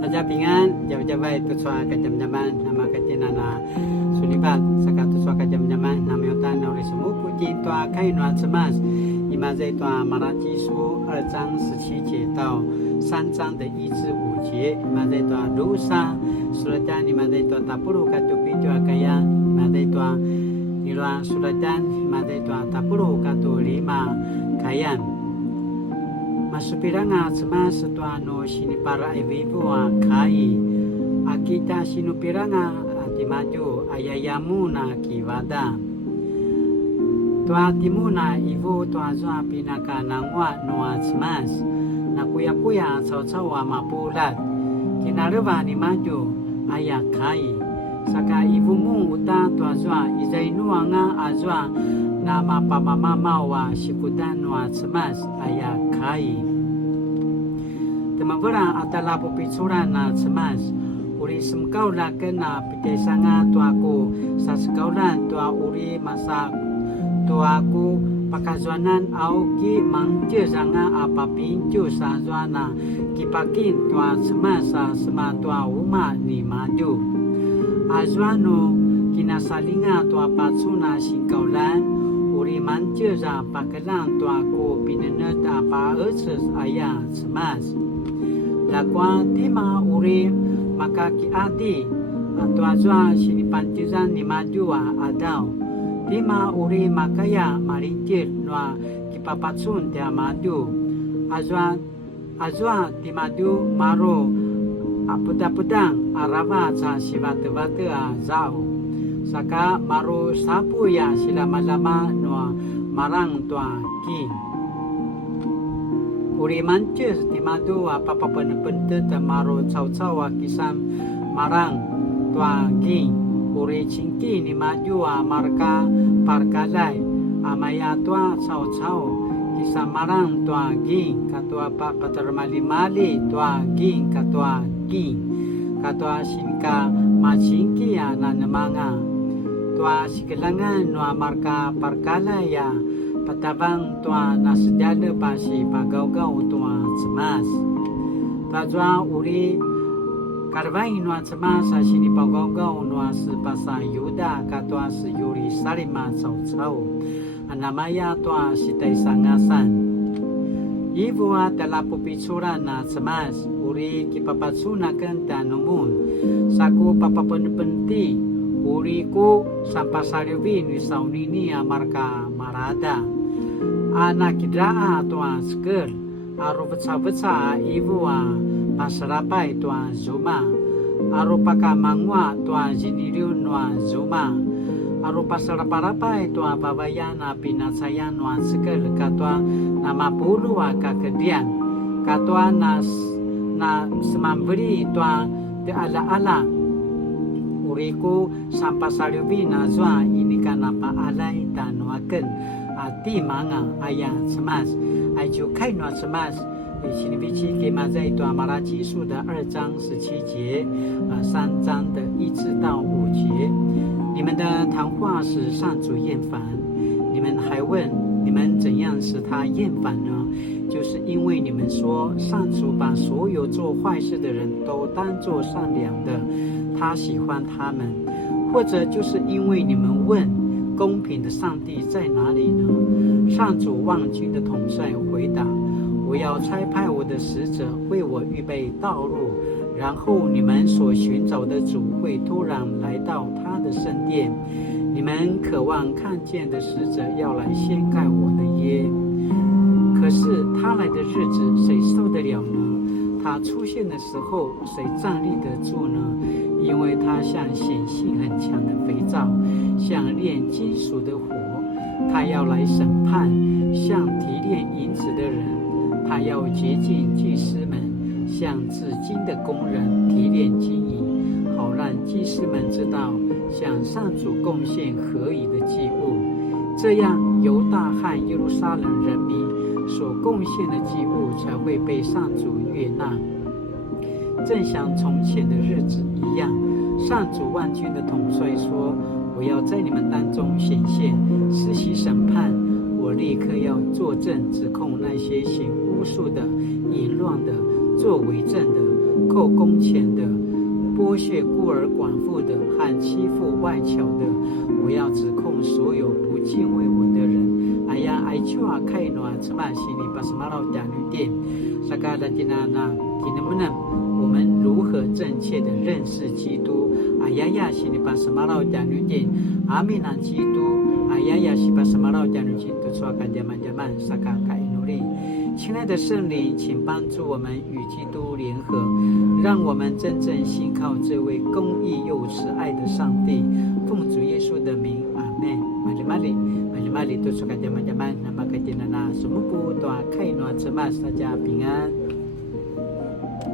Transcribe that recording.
大家平安，jawab-jawab tu suara kajam zaman nama kacinana sulibat saka tu suara kajam zaman nama yotan ori semua puji tua kai nuan semas，以马在tua马拉基书2章17节到3章的1至5节，以马在tua dosa surajan以马在tua tapuru katupi tua kaya， 以马在tua iluan surajan以马在tua tapuru katu lima kayan。Masupiranga semas tua no sinipara evivu kai akita sinupiranga atimaju ayayamuna kivada tua timuna ivu tua zwa pinaka nangwa noa semas nakuya caw-cawa mapulat kinareva ni maju ayakai saka ivumu uta tua zwa izainuanga azwa nama pamamama wa sikudan wa semas ayakai temavera atala pupitsura na semas uri semkau la kena pitesanga tuaku sasekauran tua uri masa tuaku pakazwanan auki mangje zanga apa pincu sazwana kipakin tua semasa sema tua uma ni maju azwano kinasalinga tua patsuna singkaulan uri manje za pakelang tuaku pinenet apa eses ayah semas lakwa tima uri maka ki adi tua zwa sinipanjizan ni majua adau tima uri makaya marinjir noa kipapatsun dia maju azwa di maju maro apudang arava sa sivate azau saka maro sapu ya silama-lama noa marang tua ki uri manches di madu apa pente maro caw-caw kisam marang tua ki uri cingki ni maju marka parkalai amaya tua caw-caw kisam marang tua ki katua pa patermali-mali tua ki katua sinka macingki ya nanemanga tua sikelangan noa marka parkalai ya patabang tua nasjada pasi pagau-gau tua semas tajwa uri karvai noa semas asini pagau-gau noa sepasa yuda katua seyuri sarima caw-caw anamaya tua sitai sangasan ibu adalah pupitsura na semas uri kipapatsunakan tanumun saku papapenti uriku sampasariwi ni saunini marka marada anak kidraa tua skel aru betsa ibu pasarapai tua zuma aru pakamangwa tua jiniriun tua zuma aru pasarapai tua babayana pinasayan tua skel katwa nama pulu kakedian katwa na semamberi tua te ala uriku sampasariwi nazwa ini kana paalai tanuaken ati manga ayah semas aiju kai noa semas sini bici kema在tua马拉基书的2章17节3章的1至到5节你们的谈话使上主厌烦你们还问你们怎样使他厌烦呢就是因为你们说上主把所有做坏事的人都当作善良的他喜欢他们或者就是因为你们问公平的上帝在哪里呢上主万军的统帅回答我要差派我的使者为我预备道路然后你们所寻找的主会突然来到他的圣殿你们渴望看见的使者要来掀盖我的耶可是他来的日子谁受得了呢他出现的时候谁站立得住呢因为他像显性很强的肥皂像炼金属的火他要来审判像提炼银子的人他要洁净祭司们像制金的工人提炼金银好让祭司们知道向上主贡献合宜的祭物这样犹大和耶路撒冷人民所贡献的祭物才会被上主悦纳正像从前的日子一样上主万军的统帅说我要在你们当中显现施行审判我立刻要作证指控那些行巫术的淫乱的作伪证的扣工钱的，剥削孤儿寡妇的和欺负外侨的，我要指控所有不敬畏我的人。哎呀，爱就啊，开暖什么心里把什么老讲女点，萨嘎的吉娜娜，今能不能我们如何正确的认识基督？哎呀呀，心里把什么老讲女点，阿米那基督，哎呀呀，是把什么老讲女点都说干点慢点慢，萨嘎该努力。亲爱的圣灵，请帮助我们与基督联合，让我们真正信靠这位公义又慈爱的上帝。奉主耶稣的名，阿门。玛丽都说干点慢点慢，那么干点那什么不多，开暖什么大家平安。